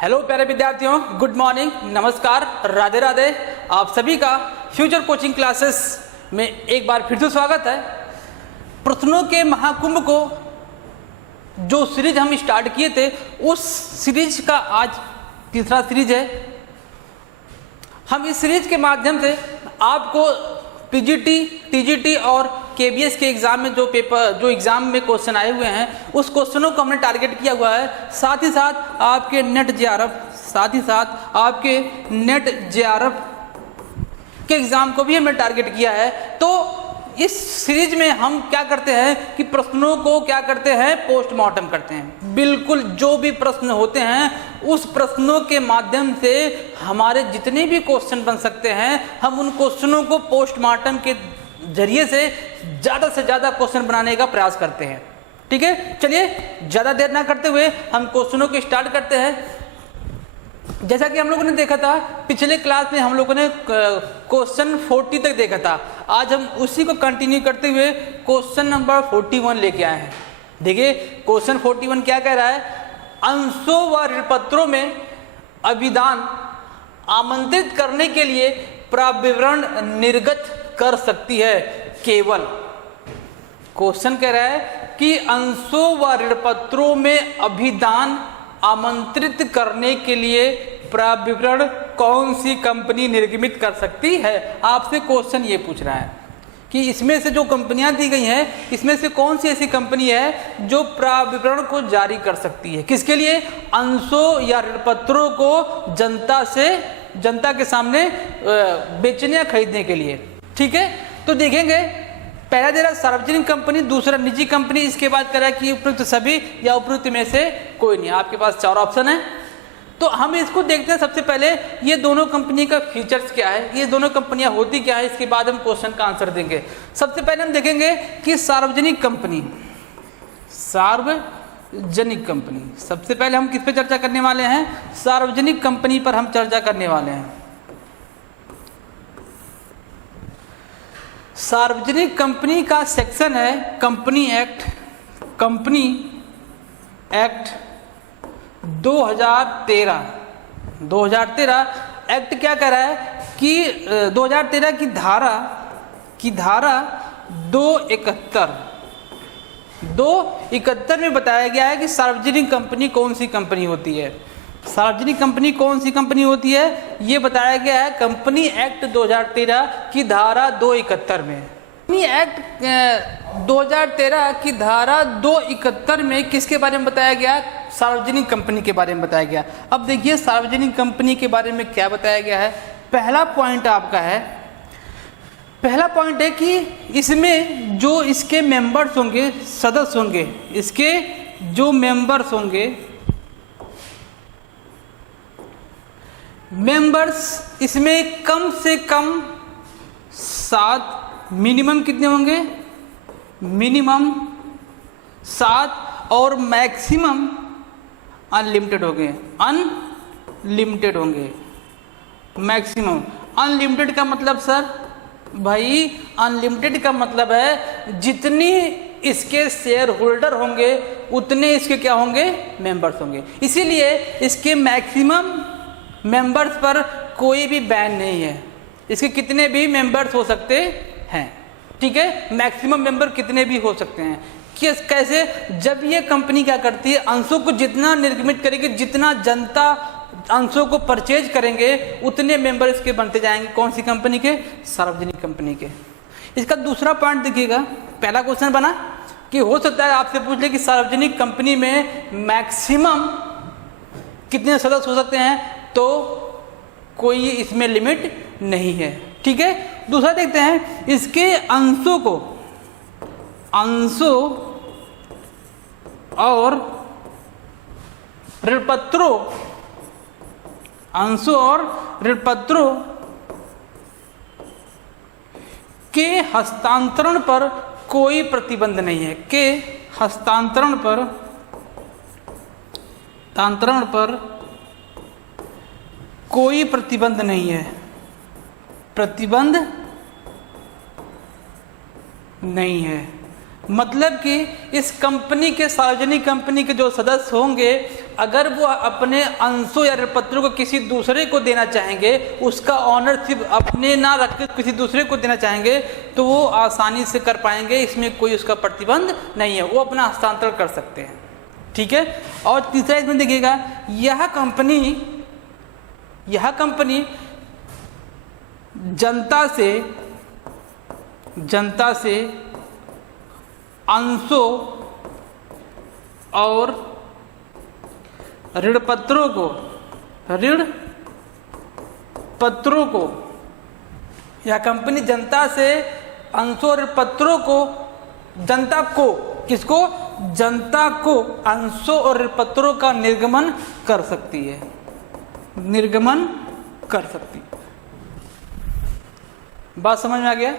Hello प्यारे विद्यार्थियों, good morning, नमस्कार, राधे राधे। आप सभी का फ्यूचर कोचिंग क्लासेस में एक बार फिर से स्वागत है। प्रश्नों के महाकुंभ को जो सीरीज हम स्टार्ट किए थे, उस सीरीज का आज तीसरा सीरीज है। हम इस सीरीज के माध्यम से आपको पीजीटी, टीजीटी और केबीएस के एग्जाम में जो एग्जाम में क्वेश्चन आए हुए हैं, उस क्वेश्चनों को हमने टारगेट किया हुआ है। साथ ही साथ आपके नेट जेआरएफ के एग्जाम को भी हमने टारगेट किया है। तो इस सीरीज में हम क्या करते हैं कि प्रश्नों को क्या करते हैं, पोस्टमार्टम करते हैं। बिल्कुल जो भी प्रश्न होते हैं, उस प्रश्नों के माध्यम से हमारे जितने भी क्वेश्चन बन सकते हैं, हम उन क्वेश्चनों को पोस्टमार्टम के जरिए से ज़्यादा क्वेश्चन बनाने का प्रयास करते हैं। ठीक है, चलिए ज़्यादा देर ना करते हुए हम क्वेश्चनों को स्टार्ट करते हैं। जैसा कि हम लोगों ने देखा था पिछले क्लास में, हम लोगों ने क्वेश्चन 40 तक देखा था। आज हम उसी को कंटिन्यू करते हुए क्वेश्चन नंबर 41 लेके आए हैं। देखिए क्वेश्चन 41 क्या कह रहा है। अंशों व ऋणपत्रों में अभिदान आमंत्रित करने के लिए प्राविवरण निर्गत कर सकती है केवल। क्वेश्चन कह रहा है कि अंशों व ऋणपत्रों में अभिदान आमंत्रित करने के लिए प्राविवरण कौन सी कंपनी निर्गमित कर सकती है। आपसे क्वेश्चन ये पूछ रहा है कि इसमें से जो कंपनियां दी गई हैं, इसमें से कौन सी ऐसी कंपनी है जो प्राविवरण को जारी कर सकती है। किसके लिए? अंशों या ऋणपत्रों को जनता के सामने बेचने या खरीदने के लिए। ठीक है, तो देखेंगे पहला दे रहा सार्वजनिक कंपनी, दूसरा निजी कंपनी, इसके बाद कह रहा है कि उपयुक्त सभी या उपयुक्त में से कोई नहीं। आपके पास 4 ऑप्शन है, तो हम इसको देखते हैं। सबसे पहले ये दोनों कंपनी का फीचर्स क्या है, ये दोनों कंपनियां होती क्या है, इसके बाद हम क्वेश्चन का आंसर देंगे। सबसे पहले हम देखेंगे कि सार्वजनिक कंपनी, सबसे पहले हम किस पे चर्चा करने वाले हैं? सार्वजनिक कंपनी पर हम चर्चा करने वाले हैं। सार्वजनिक कंपनी का सेक्शन है कंपनी एक्ट 2013 एक्ट क्या कह रहा है कि 2013 की धारा 271 में बताया गया है कि सार्वजनिक कंपनी कौन सी कंपनी होती है। सार्वजनिक कंपनी कौन सी कंपनी होती है, ये बताया गया है कंपनी एक्ट 2013 की धारा 271 में। कंपनी एक्ट 2013 की धारा 271 में किसके बारे में बताया गया? सार्वजनिक कंपनी के बारे में बताया गया। अब देखिए सार्वजनिक कंपनी के बारे में क्या बताया गया है। पहला पॉइंट है कि इसमें जो इसके मेंबर्स होंगे, सदस्य होंगे, इसके जो मेंबर्स इसमें कम से कम 7, मिनिमम कितने होंगे? मिनिमम 7 और मैक्सिमम अनलिमिटेड होंगे। मैक्सिमम अनलिमिटेड का मतलब सर भाई, अनलिमिटेड का मतलब है जितनी इसके शेयर होल्डर होंगे उतने इसके क्या होंगे? मेंबर्स होंगे। इसीलिए इसके मैक्सिमम मेंबर्स पर कोई भी बैन नहीं है। इसके कितने भी मेंबर्स हो सकते हैं। ठीक है, मैक्सिमम मेंबर कितने भी हो सकते हैं। कैसे? जब ये कंपनी क्या करती है, अंशों को जितना निर्गमित करेगी, जितना जनता अंशों को परचेज करेंगे, उतने मेंबर इसके बनते जाएंगे। कौन सी कंपनी के? सार्वजनिक कंपनी के। इसका दूसरा पॉइंट देखिएगा। पहला क्वेश्चन बना कि हो सकता है आपसे पूछ ले कि सार्वजनिक कंपनी में मैक्सिमम कितने सदस्य हो सकते हैं, तो कोई इसमें लिमिट नहीं है। ठीक है, दूसरा देखते हैं इसके अंशों और ऋणपत्रों के हस्तांतरण पर कोई प्रतिबंध नहीं है। के हस्तांतरण पर कोई प्रतिबंध नहीं है। प्रतिबंध नहीं है। मतलब कि इस कंपनी के, सार्वजनिक कंपनी के जो सदस्य होंगे, अगर वो अपने अंशों या ऋणपत्रों को किसी दूसरे को देना चाहेंगे, उसका ऑनरशिप अपने ना रख के किसी दूसरे को देना चाहेंगे, तो वो आसानी से कर पाएंगे, इसमें कोई उसका प्रतिबंध नहीं है, वो अपना हस्तांतरण कर सकते हैं। ठीक है। और तीसरा इसमें देखिएगा, यह कंपनी जनता से अंशों और ऋणपत्रों को यह कंपनी जनता से अंशों और ऋणपत्रों को, जनता को अंशों और ऋणपत्रों का निर्गमन कर सकती है। बात समझ में आ गया?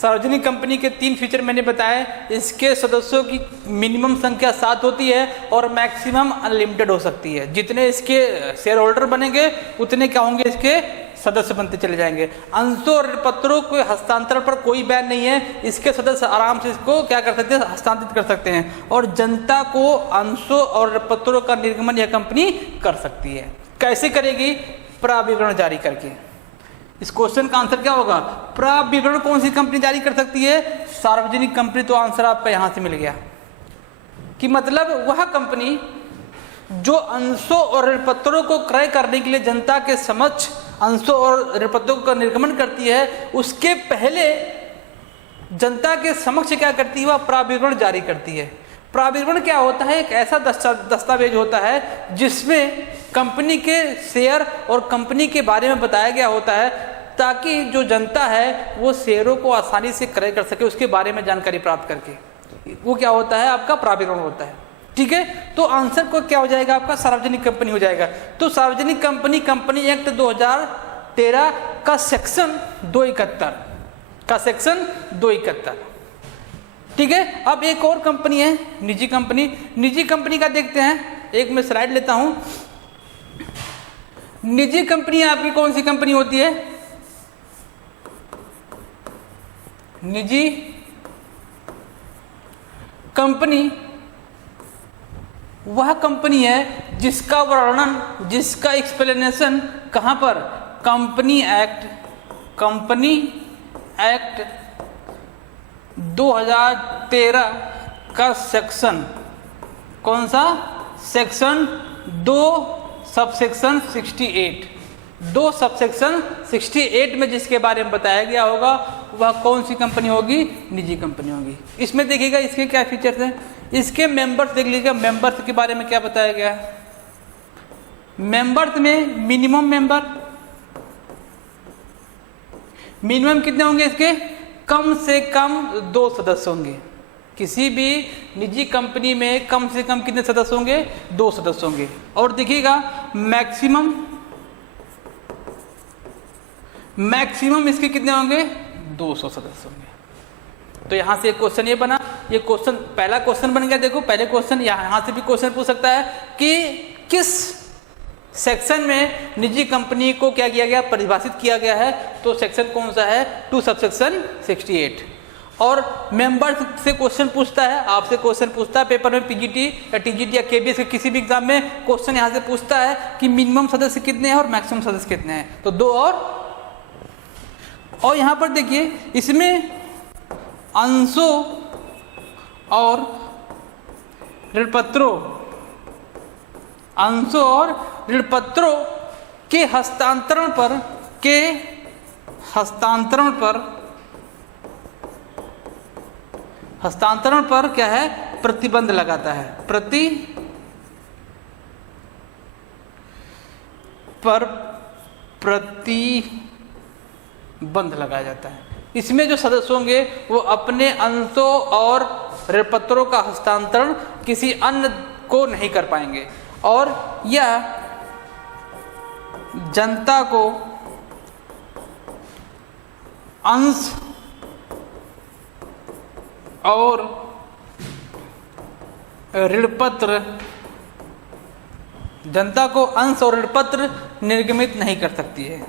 सार्वजनिक कंपनी के 3 फीचर मैंने बताए। इसके सदस्यों की मिनिमम संख्या 7 होती है और मैक्सिमम अनलिमिटेड हो सकती है। जितने इसके शेयर होल्डर बनेंगे उतने क्या होंगे, इसके सदस्य बनते चले जाएंगे। अंशों और ऋणपत्रों के हस्तांतरण पर कोई बैन नहीं है, इसके सदस्य आराम से इसको क्या कर सकते हैं, हस्तांतरित कर सकते हैं। और जनता को अंशों और ऋणपत्रों का निर्गमन यह कंपनी कर सकती है। कैसे करेगी? प्राविवरण जारी करके। इस क्वेश्चन का आंसर क्या होगा? प्राविवरण कौन सी कंपनी जारी कर सकती है? सार्वजनिक कंपनी। तो आंसर आपका यहां से मिल गया कि मतलब वह कंपनी जो अंशों और ऋणपत्रों को क्रय करने के लिए जनता के समक्ष अंशों और ऋणपत्रों का निर्गमन करती है, उसके पहले जनता के समक्ष क्या करती है? वह प्राविवरण जारी करती है। प्राविवरण क्या होता है? एक ऐसा दस्तावेज होता है जिसमें कंपनी के शेयर और कंपनी के बारे में बताया गया होता है, ताकि जो जनता है वो शेयरों को आसानी से क्रय कर सके, उसके बारे में जानकारी प्राप्त करके। वो क्या होता है? आपका प्राविवरण होता है। ठीक है। तो आंसर को क्या हो जाएगा आपका? सार्वजनिक कंपनी हो जाएगा। तो सार्वजनिक कंपनी एक्ट 2013 का सेक्शन 271 ठीक है। अब एक और कंपनी है निजी कंपनी का देखते हैं। एक मैं स्लाइड लेता हूं। निजी कंपनी आपकी कौन सी कंपनी होती है? निजी कंपनी वह कंपनी है जिसका वर्णन, जिसका एक्सप्लेनेशन कहां पर? कंपनी एक्ट 2013 का सेक्शन, कौन सा? सेक्शन 2 सबसेक्शन 68 में जिसके बारे में बताया गया होगा, वह कौन सी कंपनी होगी? निजी कंपनी होगी। इसमें देखिएगा इसके क्या फीचर्स हैं। इसके मेंबर्स देख लीजिएगा, मेंबर्स के बारे में क्या बताया गया है। मेंबर्स में मिनिमम कितने होंगे इसके? कम से कम 2 सदस्य होंगे। किसी भी निजी कंपनी में कम से कम कितने सदस्य होंगे? 2 सदस्य होंगे। और देखिएगा मैक्सिमम इसके कितने होंगे? 200 सदस्य होंगे। तो यहां से एक क्वेश्चन ये बना, ये क्वेश्चन पहला क्वेश्चन बन गया। देखो पहले क्वेश्चन, यहां से भी क्वेश्चन पूछ सकता है कि किस सेक्शन में निजी कंपनी को क्या किया गया? परिभाषित किया गया है। तो सेक्शन कौन सा है? 2 सबसेक्शन 68। और मेंबर से क्वेश्चन पूछता है, आपसे क्वेश्चन पूछता है पेपर में, पीजीटी या टीजीटी या केबीएस के किसी भी एग्जाम में क्वेश्चन यहां से पूछता है कि मिनिमम सदस्य कितने हैं और मैक्सिमम सदस्य कितने हैं। तो 2 और यहां पर देखिए इसमें अंशों और ऋणपत्रों के हस्तांतरण पर क्या है? प्रतिबंध लगाता है। प्रतिबंध लगाया जाता है। इसमें जो सदस्य होंगे वो अपने अंशों और ऋणपत्रों का हस्तांतरण किसी अन्य को नहीं कर पाएंगे, और यह जनता को अंश और ऋणपत्र निर्गमित नहीं कर सकती है।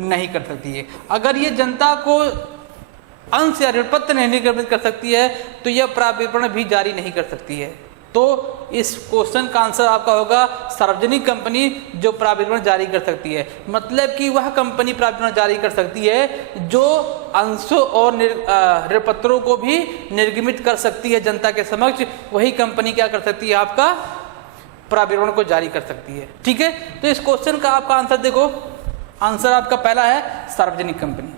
नहीं कर सकती है। अगर ये जनता को अंश या ऋण पत्र नहीं निर्गमित कर सकती है तो यह प्राविवरण भी जारी नहीं कर सकती है। तो इस क्वेश्चन का आंसर आपका होगा सार्वजनिक कंपनी जो प्राविवरण जारी कर सकती है। मतलब कि वह कंपनी प्राविवरण जारी कर सकती है जो अंशों और ऋण पत्रों को भी निर्गमित कर सकती है जनता के समक्ष, वही कंपनी क्या कर सकती है, आपका प्राविवरण को जारी कर सकती है। ठीक है, तो इस क्वेश्चन का आपका आंसर देखो, आंसर आपका पहला है सार्वजनिक कंपनी।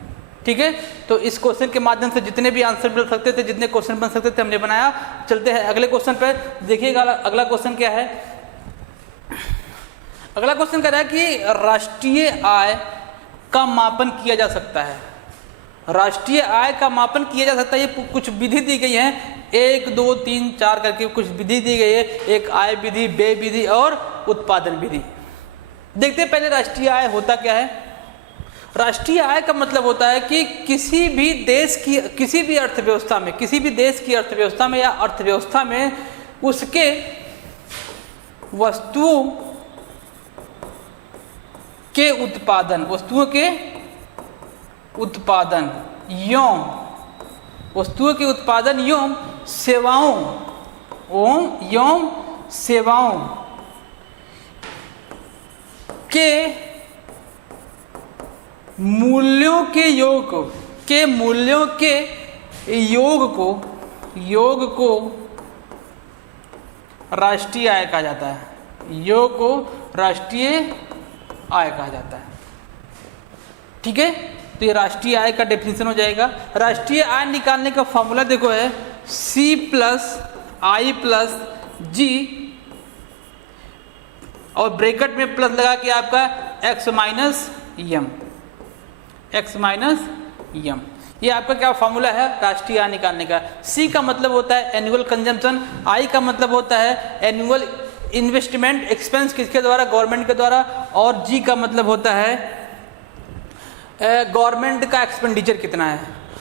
ठीक है, तो इस क्वेश्चन के माध्यम से जितने भी आंसर मिल सकते थे, जितने क्वेश्चन बन सकते थे हमने बनाया। चलते हैं अगले क्वेश्चन पर। देखिएगा अगला क्वेश्चन क्या है। अगला क्वेश्चन कह रहा है कि राष्ट्रीय आय का मापन किया जा सकता है। राष्ट्रीय आय का मापन किया जा सकता है, ये कुछ विधि दी गई है, 1 2 3 4 करके कुछ विधि दी गई है। एक आय विधि, व्यय विधि और उत्पादन विधि। देखते हैं पहले राष्ट्रीय आय होता क्या है। राष्ट्रीय आय का मतलब होता है कि किसी भी देश की, किसी भी अर्थव्यवस्था में, किसी भी देश की अर्थव्यवस्था में या अर्थव्यवस्था में उसके वस्तुओं के उत्पादन, वस्तुओं के उत्पादन एवं वस्तुओं के उत्पादन एवं सेवाओं के मूल्यों के योग को राष्ट्रीय आय कहा जाता है। योग को राष्ट्रीय आय कहा जाता है। ठीक है, तो ये राष्ट्रीय आय का डेफिनेशन हो जाएगा। राष्ट्रीय आय निकालने का फॉर्मूला देखो है C + I + G और ब्रैकेट में प्लस लगा के आपका x - m। ये आपका क्या फॉर्मूला है राष्ट्रीय आय निकालने का। C का मतलब होता है एनुअल कंजम्पशन, I का मतलब होता है एनुअल इन्वेस्टमेंट एक्सपेंस, किसके द्वारा, गवर्नमेंट के द्वारा, और G का मतलब होता है गवर्नमेंट का एक्सपेंडिचर कितना है,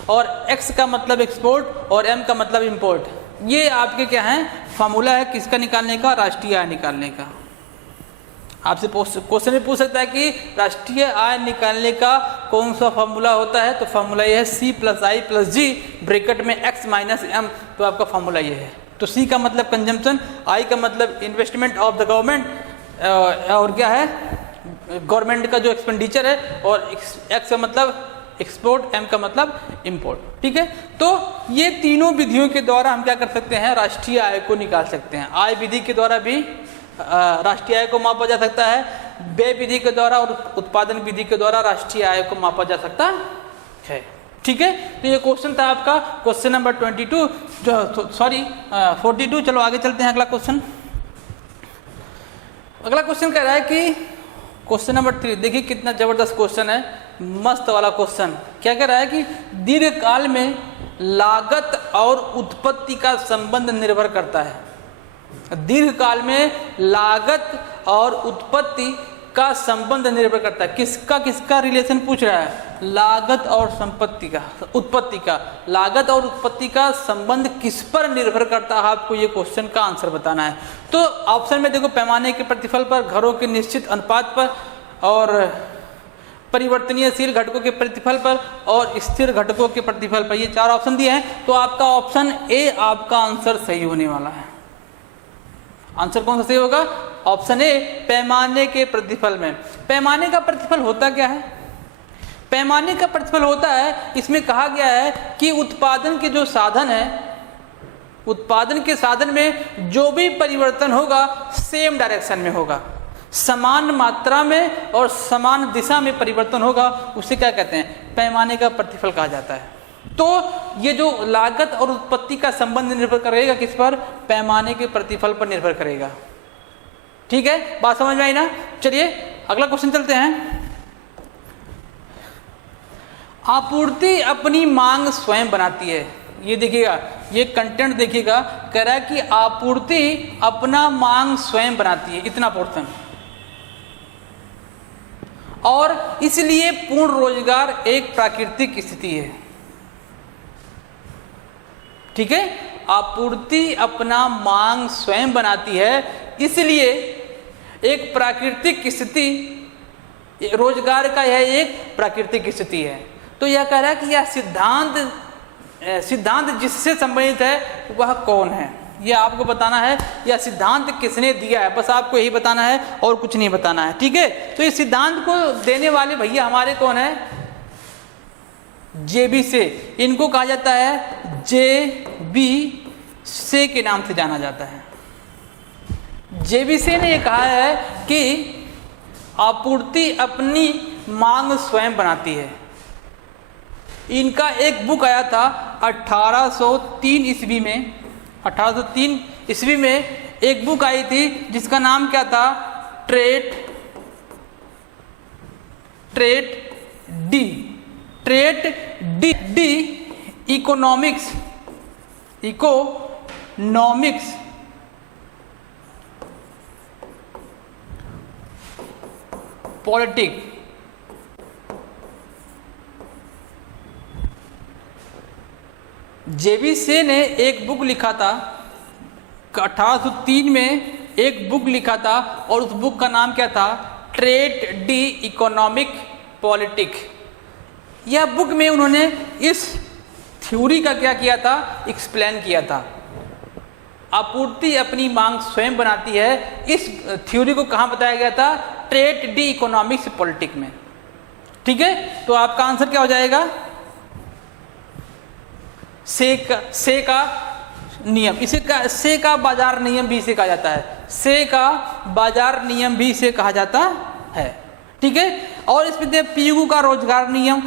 और X का मतलब एक्सपोर्ट और M का मतलब इंपोर्ट। ये आपके क्या है फॉर्मूला है किसका निकालने का, राष्ट्रीय आय निकालने का। आपसे क्वेश्चन में पूछ सकता है कि राष्ट्रीय आय निकालने का कौन सा फॉर्मूला होता है, तो फॉर्मूला ये है C + I + G ब्रैकेट में x - m। तो आपका फॉर्मूला ये है। तो C का मतलब कंजम्पशन, I का मतलब इन्वेस्टमेंट ऑफ द गवर्नमेंट, और क्या है गवर्नमेंट का जो एक्सपेंडिचर है, और x का मतलब एक्सपोर्ट, M का मतलब इंपोर्ट। ठीक है, तो ये तीनों विधियों के द्वारा हम क्या कर सकते हैं, राष्ट्रीय आय को निकाल सकते हैं। आय विधि के द्वारा भी राष्ट्रीय आय को मापा जा सकता है, व्यय विधि के द्वारा और उत्पादन विधि के द्वारा राष्ट्रीय आय को मापा जा सकता है। ठीक है, तो ये क्वेश्चन था आपका क्वेश्चन नंबर 22 42। चलो आगे चलते हैं अगला क्वेश्चन। अगला क्वेश्चन कह रहा है कि क्वेश्चन नंबर 3, देखिए कितना जबरदस्त क्वेश्चन है, मस्त वाला क्वेश्चन। क्या कह रहा है कि दीर्घकाल में लागत और उत्पत्ति का संबंध निर्भर करता है। दीर्घकाल में लागत और उत्पत्ति का संबंध निर्भर करता है। किसका रिलेशन पूछ रहा है, लागत और संपत्ति का, उत्पत्ति का। लागत और उत्पत्ति का संबंध किस पर निर्भर करता है, आपको ये क्वेश्चन का आंसर बताना है। तो ऑप्शन में देखो, पैमाने के प्रतिफल पर, घरों के निश्चित अनुपात पर, और परिवर्तनीयशील घटकों के प्रतिफल पर, और स्थिर घटकों के प्रतिफल पर। ये 4 ऑप्शन दिए हैं। तो आपका ऑप्शन ए आपका आंसर सही होने वाला है। आंसर कौन सा सही होगा, ऑप्शन ए, पैमाने के प्रतिफल में। पैमाने का प्रतिफल होता क्या है, पैमाने का प्रतिफल होता है, इसमें कहा गया है कि उत्पादन के जो साधन है, उत्पादन के साधन में जो भी परिवर्तन होगा सेम डायरेक्शन में होगा, समान मात्रा में और समान दिशा में परिवर्तन होगा, उसे क्या कहते हैं, पैमाने का प्रतिफल कहा जाता है। तो ये जो लागत और उत्पत्ति का संबंध निर्भर करेगा किस पर, पैमाने के प्रतिफल पर निर्भर करेगा। ठीक है, बात समझ में आई ना। चलिए अगला क्वेश्चन चलते हैं। आपूर्ति अपनी मांग स्वयं बनाती है। ये देखिएगा, ये कंटेंट देखिएगा, कह रहा है कि आपूर्ति अपना मांग स्वयं बनाती है, इतना पोर्शन, और इसलिए पूर्ण रोजगार एक प्राकृतिक स्थिति है। ठीक है, आपूर्ति अपना मांग स्वयं बनाती है, इसलिए एक प्राकृतिक स्थिति रोजगार का यह एक प्राकृतिक स्थिति है। तो यह कह रहा है कि यह सिद्धांत जिससे संबंधित है वह कौन है, यह आपको बताना है। यह सिद्धांत किसने दिया है, बस आपको यही बताना है और कुछ नहीं बताना है, ठीक है। तो इस सिद्धांत को देने वाले भैया हमारे कौन है, जेबी से। इनको कहा जाता है जेबी से के नाम से जाना जाता है। जेबी से ने यह कहा है कि आपूर्ति अपनी मांग स्वयं बनाती है। इनका एक बुक आया था 1803 ईस्वी में, 1803 ईस्वी में एक बुक आई थी जिसका नाम क्या था, ट्रेट डी इकोनॉमिक्स पॉलिटिक। जेबी से ने एक बुक लिखा था 1803 में, एक बुक लिखा था और उस बुक का नाम क्या था, ट्रेट डी इकोनॉमिक पॉलिटिक। यह बुक में उन्होंने इस थ्योरी का क्या किया था, एक्सप्लेन किया था। आपूर्ति अपनी मांग स्वयं बनाती है, इस थ्योरी को कहाँ बताया गया था, ट्रेट डी इकोनॉमिक्स पॉलिटिक में, ठीक है। तो आपका आंसर क्या हो जाएगा, से का नियम। इसे से का बाजार नियम भी इसे कहा जाता है, से का बाजार नियम भी इसे कहा जाता है, ठीक है। और इसमें पीयू का रोजगार नियम,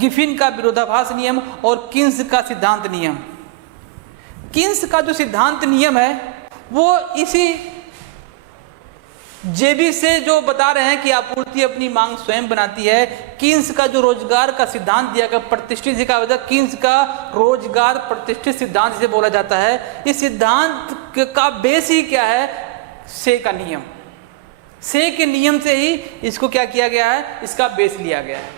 गिफिन का विरोधाभास नियम और किन्स का सिद्धांत नियम। किन्स का जो सिद्धांत नियम है वो इसी जेबी से जो बता रहे हैं कि आपूर्ति अपनी मांग स्वयं बनाती है। किन्स का जो रोजगार का सिद्धांत दिया गया, प्रतिष्ठित से कहा, किन्स का रोजगार प्रतिष्ठित सिद्धांत जिसे बोला जाता है। इस सिद्धांत का बेस ही क्या है, से का नियम। से के नियम से ही इसको क्या किया गया है, इसका बेस लिया गया है,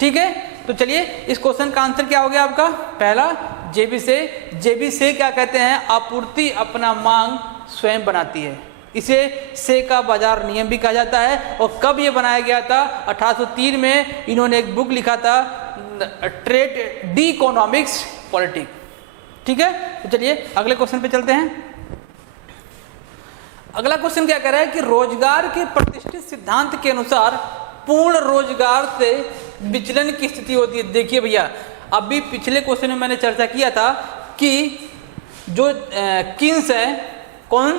ठीक है। तो चलिए इस क्वेश्चन का आंसर क्या हो गया आपका, पहला जेबी से क्या कहते हैं, आपूर्ति अपना मांग स्वयं बनाती है। इसे से का बाजार नियम भी कहा जाता है। और कब ये बनाया गया था, 1803 में इन्होंने एक बुक लिखा था, ट्रेट डी इकोनॉमिक्स पॉलिटिक, ठीक है। तो चलिए अगले क्वेश्चन पे चलते हैं। अगला क्वेश्चन क्या कह रहा है कि रोजगार के प्रतिष्ठित सिद्धांत के अनुसार पूर्ण रोजगार से विचलन की स्थिति होती है। देखिए भैया, अभी पिछले क्वेश्चन में मैंने चर्चा किया था कि जो किन्स है, कौन,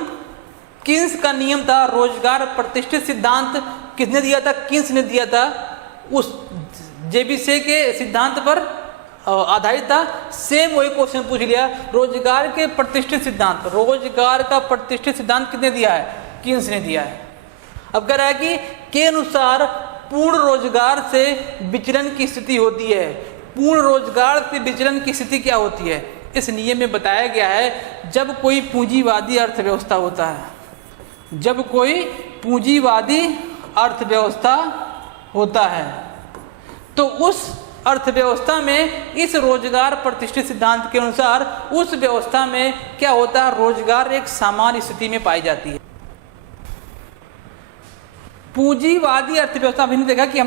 किन्स का नियम था, रोजगार प्रतिष्ठित सिद्धांत किसने दिया था, किन्स ने दिया था। उस जेबी से के सिद्धांत पर आधारित था। सेम वही क्वेश्चन पूछ लिया, रोजगार के प्रतिष्ठित सिद्धांत, रोजगार का प्रतिष्ठित सिद्धांत किसने दिया है, किन्स ने दिया है। अब कह रहा है कि के अनुसार पूर्ण रोजगार से विचलन की स्थिति होती है। पूर्ण रोजगार से विचलन की स्थिति क्या होती है, इस नियम में बताया गया है, जब कोई पूंजीवादी अर्थव्यवस्था होता है, जब कोई पूंजीवादी अर्थव्यवस्था होता है तो उस अर्थव्यवस्था में इस रोजगार प्रतिष्ठित सिद्धांत के अनुसार उस व्यवस्था में क्या होता है, रोजगार एक सामान्य स्थिति में पाई जाती है। पूंजीवादी अर्थव्यवस्था हमने देखा कि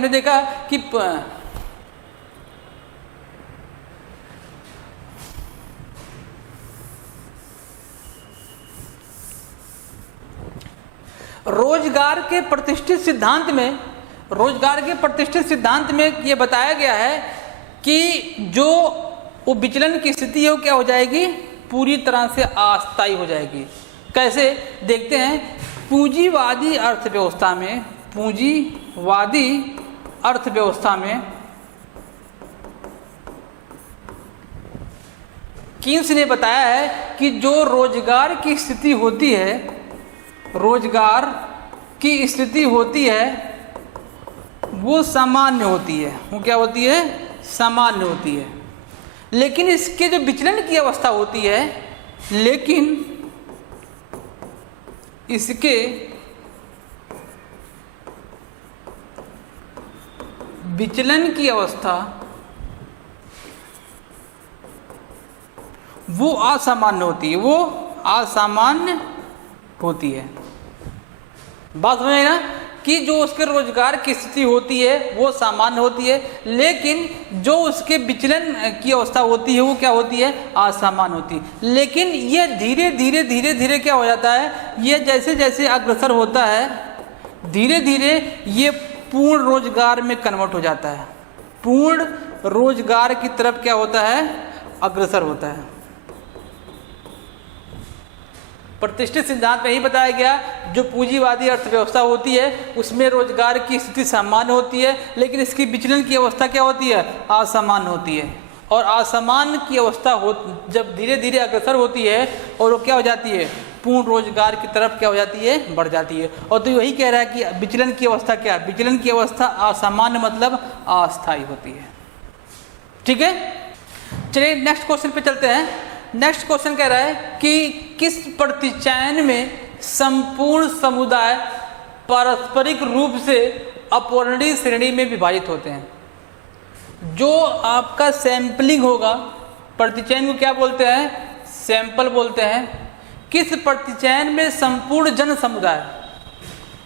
रोजगार के प्रतिष्ठित सिद्धांत में ये बताया गया है कि जो वो विचलन की स्थिति है वो क्या हो जाएगी, पूरी तरह से अस्थायी हो जाएगी। कैसे देखते हैं, पूंजीवादी अर्थव्यवस्था में किन्स ने बताया है कि जो रोजगार की स्थिति होती है, रोजगार की स्थिति होती है वो सामान्य होती है। वो क्या होती है, सामान्य होती है। लेकिन इसके जो विचलन की अवस्था होती है, लेकिन इसके विचलन की अवस्था वो असामान्य होती है, वो असामान्य होती है। बात समझ ना, कि जो उसके रोजगार की स्थिति होती है वो सामान्य होती है, लेकिन जो उसके विचलन की अवस्था होती है वो क्या होती है, असामान्य होती है। लेकिन ये धीरे धीरे धीरे धीरे क्या हो जाता है, ये जैसे जैसे अग्रसर होता है धीरे धीरे ये पूर्ण रोजगार में कन्वर्ट हो जाता है, पूर्ण रोजगार की तरफ क्या होता है, अग्रसर होता है। प्रतिष्ठित सिद्धांत में ही बताया गया, जो पूंजीवादी अर्थव्यवस्था होती है उसमें रोजगार की स्थिति सामान्य होती है, लेकिन इसकी विचलन की अवस्था क्या होती है, असामान्य होती है। और असामान्य की अवस्था हो जब धीरे धीरे अग्रसर होती है और वो क्या हो जाती है, पूर्ण रोजगार की तरफ क्या हो जाती है, बढ़ जाती है। और तो यही कह रहा है कि विचलन की अवस्था क्या, विचलन की अवस्था असामान्य मतलब अस्थायी होती है। ठीक है, चलिए नेक्स्ट क्वेश्चन पे चलते हैं। नेक्स्ट क्वेश्चन कह रहा है कि किस प्रतिचयन में संपूर्ण समुदाय पारस्परिक रूप से अपवर्णीय श्रेणी में विभाजित होते हैं। जो आपका सैंपलिंग होगा, प्रतिचयन को क्या बोलते हैं, सैंपल बोलते हैं। किस प्रतिचयन में संपूर्ण जन समुदाय,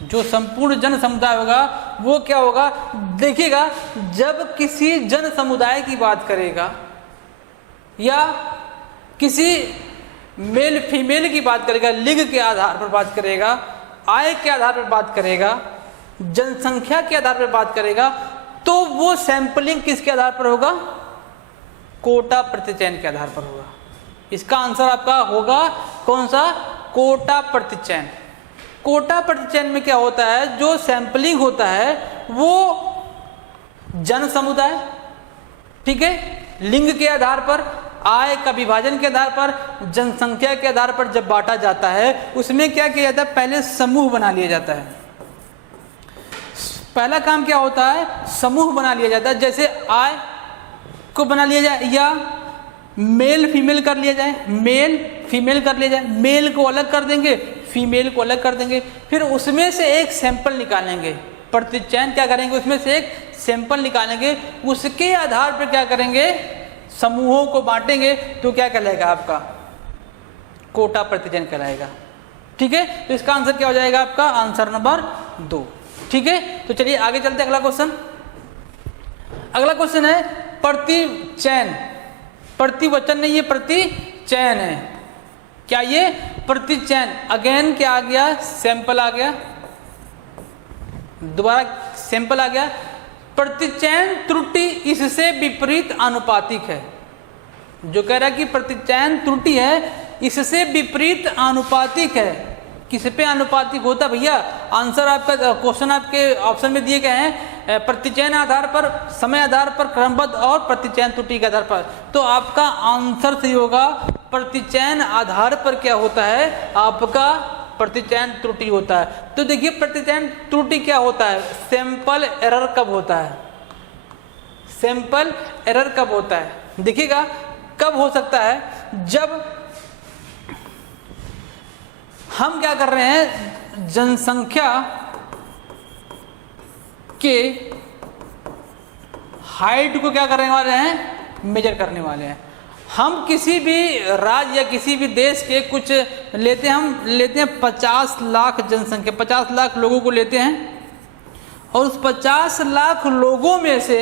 जो संपूर्ण जन समुदाय होगा वो क्या होगा, देखिएगा जब किसी जन समुदाय की बात करेगा या किसी मेल फीमेल की बात करेगा, लिंग के आधार पर बात करेगा, आय के आधार पर बात करेगा, जनसंख्या के आधार पर बात करेगा, तो वो सैंपलिंग किसके आधार पर होगा, कोटा प्रतिचयन के आधार पर होगा। इसका आंसर आपका होगा कौन सा, कोटा प्रतिचयन। कोटा प्रतिचयन में क्या होता है, जो सैंपलिंग होता है वो जन समुदाय, ठीक है, लिंग के आधार पर, आय का विभाजन के आधार पर, जनसंख्या के आधार पर जब बांटा जाता है उसमें क्या किया जाता है, पहले समूह बना लिया जाता है। पहला काम क्या होता है, समूह बना लिया जाता है। जैसे आय को बना लिया जाए या मेल फीमेल कर लिया जाए, मेल फीमेल कर लिया जाए, मेल को अलग कर देंगे, फीमेल को अलग कर देंगे, फिर उसमें से एक सैंपल निकालेंगे। प्रतिचयन क्या करेंगे, उसमें से एक सैंपल निकालेंगे, उसके आधार पर क्या करेंगे, समूहों को बांटेंगे, तो क्या कहलाएगा आपका, कोटा प्रतिचयन कहलाएगा। ठीक है, तो इसका आंसर क्या हो जाएगा आपका, आंसर नंबर 2। ठीक है, तो चलिए आगे चलते हैं। अगला क्वेश्चन, अगला क्वेश्चन है प्रतिचयन, प्रतिवचन नहीं, ये प्रतिचयन है। क्या ये प्रतिचयन, अगेन क्या आ गया, सैंपल आ गया, दोबारा सैंपल आ गया। प्रतिचयन त्रुटि इससे विपरीत आनुपातिक है। जो कह रहा है कि प्रतिचयन त्रुटि है इससे विपरीत आनुपातिक है। किस पे आनुपातिक होता भैया, आंसर आपका, क्वेश्चन आपके ऑप्शन में दिए गए हैं, प्रतिचयन आधार पर, समय आधार पर, क्रमबद्ध और प्रतिचयन त्रुटि के आधार पर। तो आपका आंसर सही होगा, प्रतिचयन आधार पर क्या होता है आपका, प्रतिचयन त्रुटि होता है। तो देखिए प्रतिचयन त्रुटि क्या होता है, सैंपल एरर कब होता है, सैंपल एरर कब होता है, देखिएगा कब हो सकता है, जब हम क्या कर रहे हैं, जनसंख्या के हाइट को क्या करने वाले हैं, मेजर करने वाले हैं। हम किसी भी राज्य या किसी भी देश के कुछ लेते हैं, हम लेते हैं 50 लाख जनसंख्या, 50 लाख लोगों को लेते हैं, और उस 50 लाख लोगों में से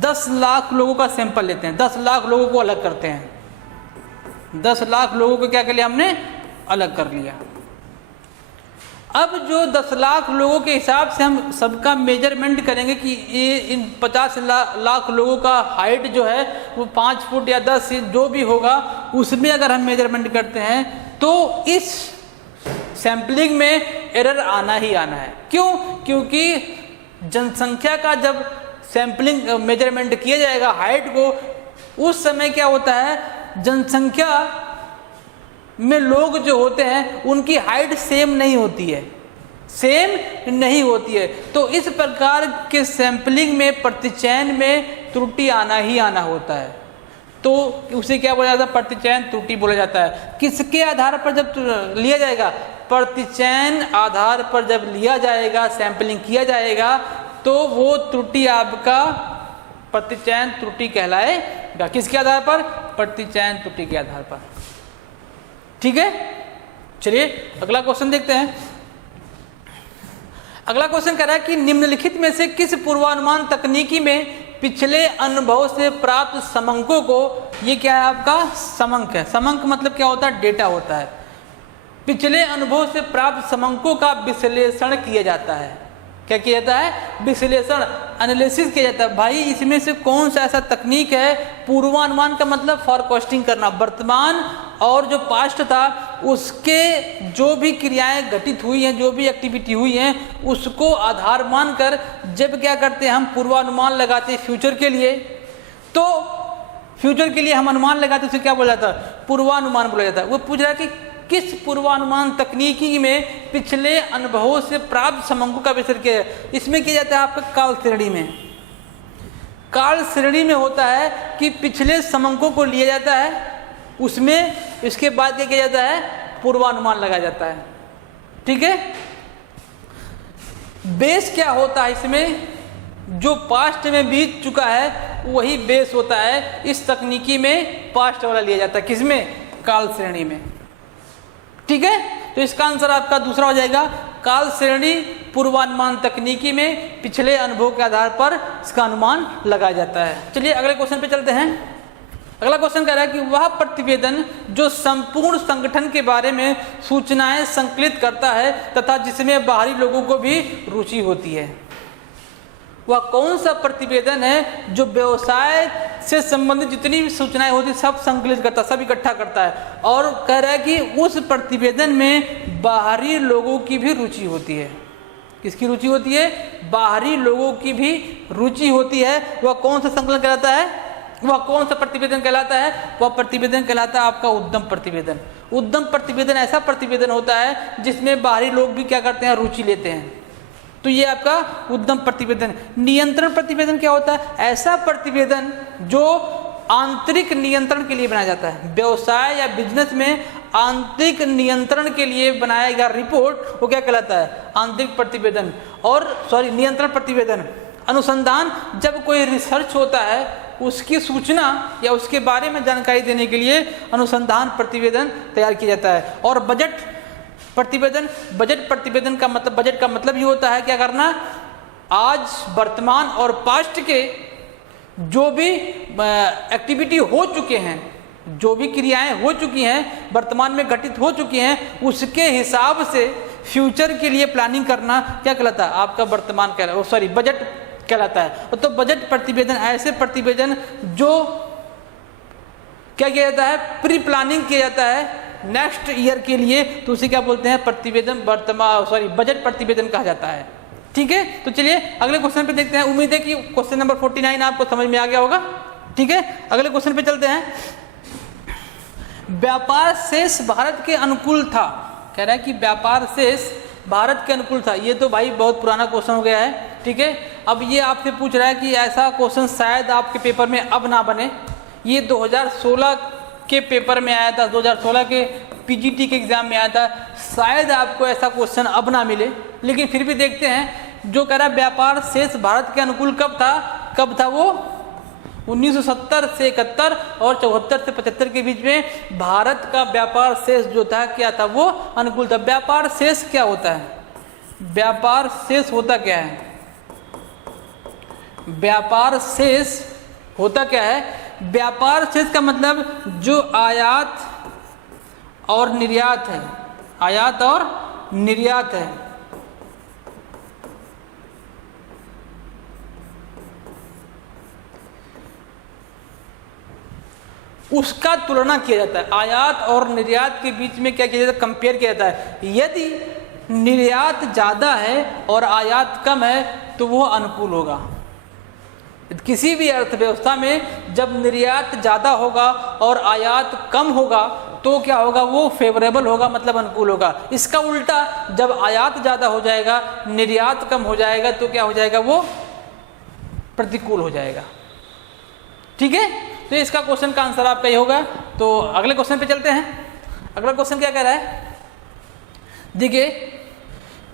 10 लाख लोगों का सैंपल लेते हैं, 10 लाख लोगों को अलग करते हैं। 10 लाख लोगों को क्या कर लिया हमने, अलग कर लिया। अब जो 10 लाख लोगों के हिसाब से हम सबका मेजरमेंट करेंगे कि ये इन 50 लाख लोगों का हाइट जो है वो 5 फुट या 10 फीट जो भी होगा, उसमें अगर हम मेजरमेंट करते हैं तो इस सैंपलिंग में एरर आना ही आना है। क्यों, क्योंकि जनसंख्या का जब सैंपलिंग मेजरमेंट किया जाएगा हाइट को, उस समय क्या होता है, जनसंख्या में लोग जो होते हैं उनकी हाइट सेम नहीं होती है, सेम नहीं होती है। तो इस प्रकार के सैंपलिंग में, प्रतिचयन में त्रुटि आना ही आना होता है। तो उसे क्या बोला जाता है, प्रतिचयन त्रुटि बोला जाता है। किसके आधार पर जब लिया जाएगा, प्रतिचयन आधार पर जब लिया जाएगा, सैंपलिंग किया जाएगा, तो वो त्रुटि आपका प्रतिचयन त्रुटि कहलाएगा। किसके आधार पर, प्रतिचयन त्रुटि के आधार पर। ठीक है, चलिए अगला क्वेश्चन देखते हैं। अगला क्वेश्चन कह रहा है कि निम्नलिखित में से किस पूर्वानुमान तकनीकी में पिछले अनुभव से प्राप्त समंकों को, ये क्या है आपका समंक है, समंक मतलब क्या होता है, डेटा होता है, पिछले अनुभव से प्राप्त समंकों का विश्लेषण किया जाता है। क्या किया जाता है, विश्लेषण, एनालिसिस किया जाता है। भाई इसमें से कौन सा ऐसा तकनीक है, पूर्वानुमान का मतलब फॉरकास्टिंग करना, वर्तमान और जो पास्ट था उसके जो भी क्रियाएं घटित हुई हैं, जो भी एक्टिविटी हुई हैं, उसको आधार मानकर जब क्या करते हैं हम पूर्वानुमान लगाते हैं फ्यूचर के लिए, तो फ्यूचर के लिए हम अनुमान लगाते हैं, उसे क्या बोला जाता है, पूर्वानुमान बोला जाता है। वो पूछ रहा है कि किस पूर्वानुमान तकनीकी में पिछले अनुभवों से प्राप्त समंकों का विश्लेषण किया है। इसमें किया जाता है आपका काल श्रेणी में, काल श्रेणी में होता है कि पिछले समंकों को लिया जाता है, उसमें इसके बाद क्या किया जाता है, पूर्वानुमान लगाया जाता है। ठीक है, बेस क्या होता है इसमें, जो पास्ट में बीत चुका है वही बेस होता है। इस तकनीकी में पास्ट वाला लिया जाता है, किसमें, काल श्रेणी में। ठीक है, तो इसका आंसर आपका दूसरा हो जाएगा, काल श्रेणी पूर्वानुमान तकनीकी में पिछले अनुभव के आधार पर इसका अनुमान लगाया जाता है। चलिए अगले क्वेश्चन पे चलते हैं। अगला क्वेश्चन कह रहा है कि वह प्रतिवेदन जो संपूर्ण संगठन के बारे में सूचनाएं संकलित करता है तथा जिसमें बाहरी लोगों को भी रुचि होती है, वह कौन सा प्रतिवेदन है जो व्यवसाय से संबंधित जितनी भी सूचनाएं होती सब संकलित करता, सब इकट्ठा करता है, और कह रहा है कि उस प्रतिवेदन में बाहरी लोगों की भी रुचि होती है। किसकी रुचि होती है, बाहरी लोगों की भी रुचि होती है। वह कौन सा संकलन कहलाता है, वह कौन सा प्रतिवेदन कहलाता है, वह प्रतिवेदन कहलाता है आपका उद्यम प्रतिवेदन। उद्यम प्रतिवेदन ऐसा प्रतिवेदन होता है जिसमें बाहरी लोग भी क्या करते हैं, रुचि लेते हैं, तो ये आपका उद्यम प्रतिवेदन। नियंत्रण प्रतिवेदन क्या होता है, ऐसा प्रतिवेदन जो आंतरिक नियंत्रण के लिए बनाया जाता है। व्यवसाय या बिजनेस में आंतरिक नियंत्रण के लिए बनाया गया रिपोर्ट वो क्या कहलाता है, आंतरिक प्रतिवेदन, और नियंत्रण प्रतिवेदन। अनुसंधान, जब कोई रिसर्च होता है उसकी सूचना या उसके बारे में जानकारी देने के लिए अनुसंधान प्रतिवेदन तैयार किया जाता है। और बजट प्रतिवेदन, बजट प्रतिवेदन का मतलब, बजट का मतलब ये होता है क्या करना, आज वर्तमान और पास्ट के जो भी एक्टिविटी हो चुके हैं, जो भी क्रियाएं हो चुकी हैं, वर्तमान में घटित हो चुकी हैं, उसके हिसाब से फ्यूचर के लिए प्लानिंग करना क्या कहलाता है, आपका वर्तमान बजट कहलाता है। तो बजट प्रतिवेदन ऐसे प्रतिवेदन जो क्या किया जाता है, प्री प्लानिंग किया जाता है नेक्स्ट ईयर के लिए, तो उसे क्या बोलते हैं, प्रतिवेदन बजट प्रतिवेदन कहा जाता है। ठीक है, तो चलिए अगले क्वेश्चन पे देखते हैं। उम्मीद है कि क्वेश्चन नंबर 49 आपको समझ में आ गया होगा। ठीक है, अगले क्वेश्चन पे चलते हैं। व्यापार शेष भारत के अनुकूल था, कह रहा है कि व्यापार शेष भारत के अनुकूल था। ये तो भाई बहुत पुराना क्वेश्चन हो गया है। ठीक है, अब ये आपसे पूछ रहा है कि ऐसा क्वेश्चन शायद आपके पेपर में अब ना बने। ये 2016 के पेपर में आया था, 2016 के पीजीटी के एग्जाम में आया था, शायद आपको ऐसा क्वेश्चन अब ना मिले, लेकिन फिर भी देखते हैं। जो कह रहा है व्यापार शेष भारत के अनुकूल कब था वो 1970 से 71 और 74 से 75 के बीच में भारत का व्यापार शेष जो था क्या था, वो अनुकूल था। व्यापार शेष क्या होता है, व्यापार शेष होता क्या है, व्यापार शेष होता क्या है, व्यापार शेष का मतलब जो आयात और निर्यात है, आयात और निर्यात है, उसका तुलना किया जाता है। आयात और निर्यात के बीच में क्या किया जाता है, कंपेयर किया जाता है। यदि निर्यात ज़्यादा है और आयात कम है तो वो अनुकूल होगा। किसी भी अर्थव्यवस्था में जब निर्यात ज़्यादा होगा और आयात कम होगा तो क्या होगा, वो फेवरेबल होगा, मतलब अनुकूल होगा। इसका उल्टा, जब आयात ज़्यादा हो जाएगा, निर्यात कम हो जाएगा, तो क्या हो जाएगा, वो प्रतिकूल हो जाएगा। ठीक है, तो इसका क्वेश्चन का आंसर आपका ये होगा। तो अगले क्वेश्चन पे चलते हैं। अगला क्वेश्चन क्या कह रहा है, देखिए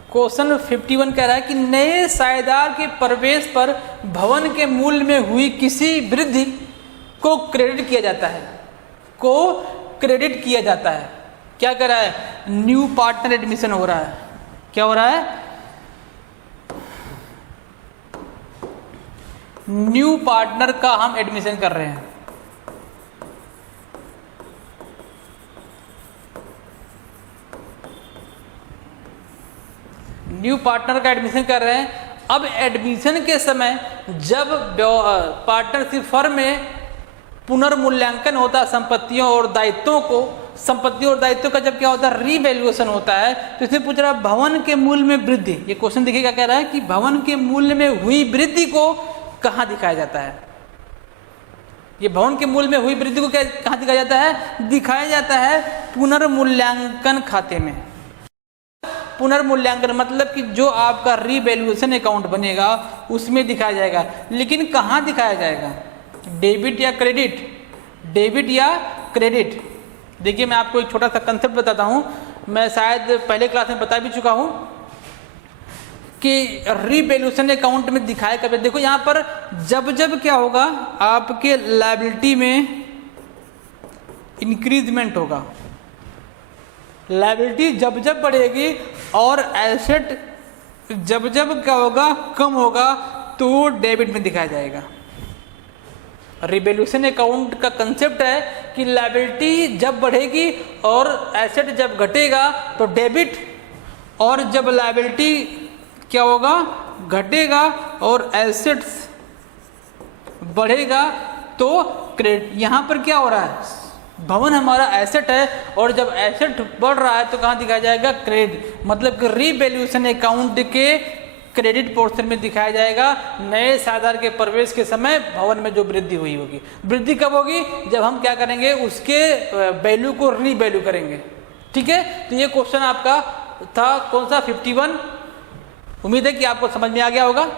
क्वेश्चन 51 कह रहा है कि नए साझेदार के प्रवेश पर भवन के मूल्य में हुई किसी वृद्धि को क्रेडिट किया जाता है, को क्रेडिट किया जाता है। क्या कह रहा है, न्यू पार्टनर एडमिशन हो रहा है, क्या हो रहा है, न्यू पार्टनर का हम एडमिशन कर रहे हैं, न्यू पार्टनर का एडमिशन कर रहे हैं। अब एडमिशन के समय जब पार्टनरशिप फर्म में पुनर्मूल्यांकन होता है संपत्तियों और दायित्वों को, संपत्तियों और दायित्वों का जब क्या होता है रीवैल्यूएशन होता है, तो इसमें पूछ रहा है भवन के मूल्य में वृद्धि। ये क्वेश्चन देखिए क्या कह रहा है कि भवन के मूल्य में हुई वृद्धि को कहाँ दिखाया जाता है। ये भवन के मूल्य में हुई वृद्धि को कहाँ दिखाया जाता है, दिखाया जाता है पुनर्मूल्यांकन खाते में। पुनर्मूल्यांकन मतलब कि जो आपका रीवैल्यूएशन अकाउंट बनेगा उसमें दिखाया जाएगा। लेकिन कहाँ दिखाया जाएगा, डेबिट या क्रेडिट, डेबिट या क्रेडिट। देखिए मैं आपको एक छोटा सा कंसेप्ट बताता हूँ, मैं शायद पहले क्लास में बता भी चुका हूँ कि रीवैल्यूएशन अकाउंट में दिखाया कब। देखो यहाँ पर जब जब क्या होगा, आपके लायबिलिटी में इंक्रीजमेंट होगा, लायबिलिटी जब जब बढ़ेगी और एसेट जब जब क्या होगा, कम होगा, तो डेबिट में दिखाया जाएगा। रिवैल्यूएशन अकाउंट का कंसेप्ट है कि लायबिलिटी जब बढ़ेगी और एसेट जब घटेगा तो डेबिट, और जब लायबिलिटी क्या होगा, घटेगा और एसेट्स बढ़ेगा तो क्रेडिट। यहाँ पर क्या हो रहा है, भवन हमारा एसेट है और जब एसेट बढ़ रहा है तो कहाँ दिखाया जाएगा, क्रेडिट। मतलब कि रीवैल्यूएशन अकाउंट के क्रेडिट पोर्शन में दिखाया जाएगा नए साधार के प्रवेश के समय भवन में जो वृद्धि हुई होगी। वृद्धि कब होगी, जब हम क्या करेंगे, उसके वैल्यू को रीवैल्यू करेंगे। ठीक है, तो ये क्वेश्चन आपका था कौन सा, 51। उम्मीद है कि आपको समझ में आ गया होगा।